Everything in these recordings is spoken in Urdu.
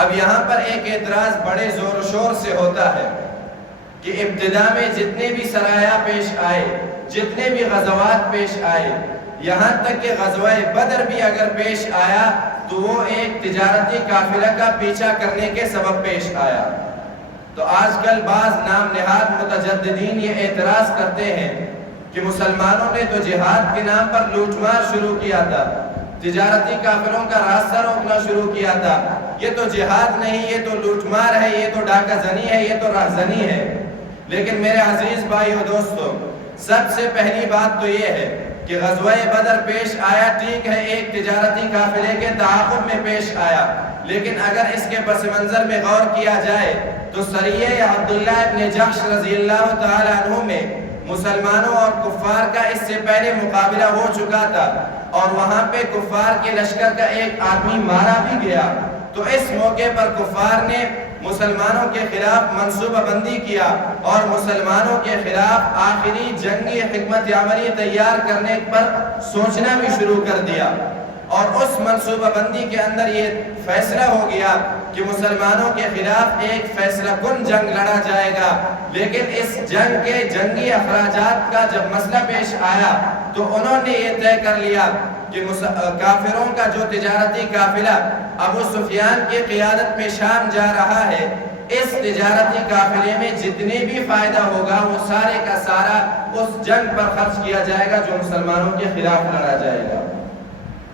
اب یہاں پر ایک اعتراض بڑے زور و شور سے ہوتا ہے کہ ابتدا میں جتنے بھی سرایا پیش آئے، جتنے بھی غزوات پیش آئے، یہاں تک کہ غزوہ بدر بھی اگر پیش آیا تو وہ ایک تجارتی قافلہ کا پیچھا کرنے کے سبب پیش آیا۔ تو آج کل بعض نام نہاد متجددین یہ اعتراض کرتے ہیں کہ مسلمانوں نے تو جہاد کے نام پر لوٹ مار شروع کیا تھا، تجارتی قافلوں کا راستہ روکنا شروع کیا تھا، یہ تو جہاد نہیں، یہ تو لوٹ مار ہے، یہ تو ڈاکہ زنی ہے، یہ تو راہزنی ہے۔ لیکن میرے عزیز بھائی و دوستو، سب سے پہلی بات تو یہ ہے کہ غزوہ بدر پیش آیا، ٹھیک ہے، ایک تجارتی قافلے کے تعاقب میں پیش آیا، لیکن اگر اس کے پس منظر میں غور کیا جائے تو سریہ عبداللہ ابن جحش رضی اللہ تعالیٰ عنہ میں مسلمانوں اور کفار کا اس سے پہلے مقابلہ ہو چکا تھا، اور وہاں پہ کفار کے لشکر کا ایک آدمی مارا بھی گیا۔ تو اس موقع پر کفار نے مسلمانوں کے خلاف منصوبہ بندی کیا اور مسلمانوں کے خلاف آخری جنگی حکمت عملی تیار کرنے پر سوچنا بھی شروع کر دیا، اور اس منصوبہ بندی کے اندر یہ فیصلہ ہو گیا کہ مسلمانوں کے خلاف ایک فیصلہ کن جنگ لڑا جائے گا۔ لیکن اس جنگ کے جنگی اخراجات کا جب مسئلہ پیش آیا تو انہوں نے یہ طے کر لیا کہ کافروں کا جو تجارتی قافلہ ابو سفیان کی قیادت میں شام جا رہا ہے، اس تجارتی قافلے میں جتنے بھی فائدہ ہوگا وہ سارے کا سارا اس جنگ پر خرچ کیا جائے گا جو مسلمانوں کے خلاف لڑا جائے گا۔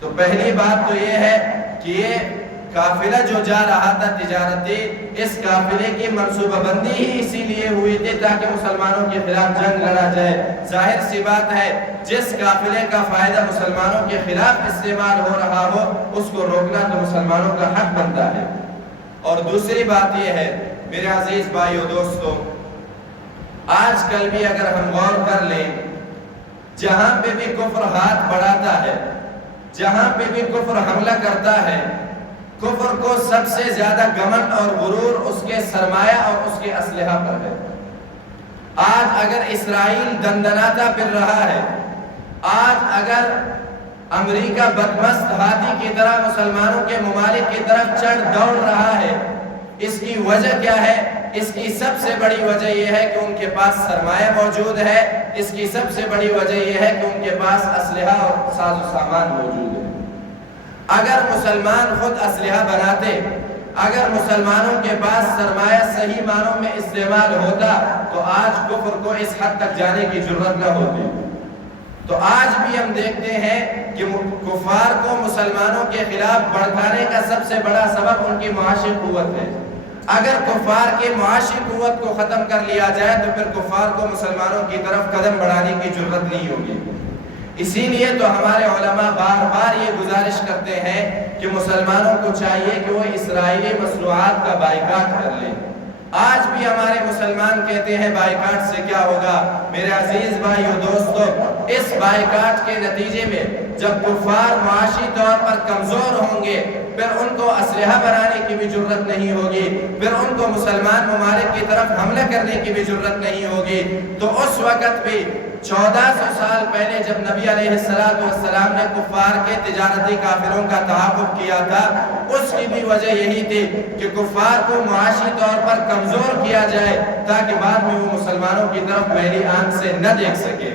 تو پہلی بات تو یہ ہے کہ یہ قافلہ جو جا رہا تھا تجارتی، اس قافلے کی منصوبہ بندی ہی اسی لیے ہوئی تھی تاکہ مسلمانوں کے خلاف جنگ لڑا جائے۔ ظاہر سی بات ہے جس قافلے کا فائدہ مسلمانوں کے خلاف استعمال ہو رہا ہو اس کو روکنا تو مسلمانوں کا حق بنتا ہے۔ اور دوسری بات یہ ہے میرے عزیز بھائیو دوستو، آج کل بھی اگر ہم غور کر لیں، جہاں پہ بھی کفر ہاتھ بڑھاتا ہے، جہاں پہ بھی کفر حملہ کرتا ہے، کفر کو سب سے زیادہ گھمنڈ اور غرور اس کے سرمایہ اور اس کے اسلحہ پر ہے۔ آج اگر اسرائیل دندناتا پھر رہا ہے، آج اگر امریکہ بدمست ہاتھی کی طرح مسلمانوں کے ممالک کی طرف چڑھ دوڑ رہا ہے، اس کی وجہ کیا ہے؟ اس کی سب سے بڑی وجہ یہ ہے کہ ان کے پاس سرمایہ موجود ہے، اس کی سب سے بڑی وجہ یہ ہے کہ ان کے پاس اسلحہ اور ساز و سامان موجود ہے۔ اگر مسلمان خود اسلحہ بناتے، اگر مسلمانوں کے پاس سرمایہ صحیح معنوں میں استعمال ہوتا تو آج کفر کو اس حد تک جانے کی جرت نہ ہوتی۔ تو آج بھی ہم دیکھتے ہیں کہ کفار کو مسلمانوں کے خلاف بھڑکانے کا سب سے بڑا سبب ان کی معاشی قوت ہے۔ اگر کفار کی معاشی قوت کو ختم کر لیا جائے تو پھر کفار کو مسلمانوں کی طرف قدم بڑھانے کی جرت نہیں ہوگی۔ اسی لیے تو ہمارے علماء بار بار یہ گزارش کرتے ہیں کہ مسلمانوں کو چاہیے کہ وہ اسرائیلی مصنوعات کا بائیکاٹ کر لیں۔ آج بھی ہمارے مسلمان کہتے ہیں بائیکاٹ سے کیا ہوگا؟ میرے عزیز بھائیو دوستو، اس بائیکاٹ کے نتیجے میں جب کفار معاشی طور پر کمزور ہوں گے پھر ان کو اسلحہ بنانے کی بھی جرت نہیں ہوگی، پھر ان کو مسلمان ممالک کی طرف حملہ کرنے کی بھی جرت نہیں ہوگی۔ تو اس وقت بھی 1400 سال پہلے جب نبی علیہ السلام نے کفار کے تجارتی کافروں کا تعاقب کیا تھا، اس کی بھی وجہ یہی تھی کہ کفار کو معاشی طور پر کمزور کیا جائے تاکہ بعد میں وہ مسلمانوں کی طرف میلی آنکھ سے نہ دیکھ سکے۔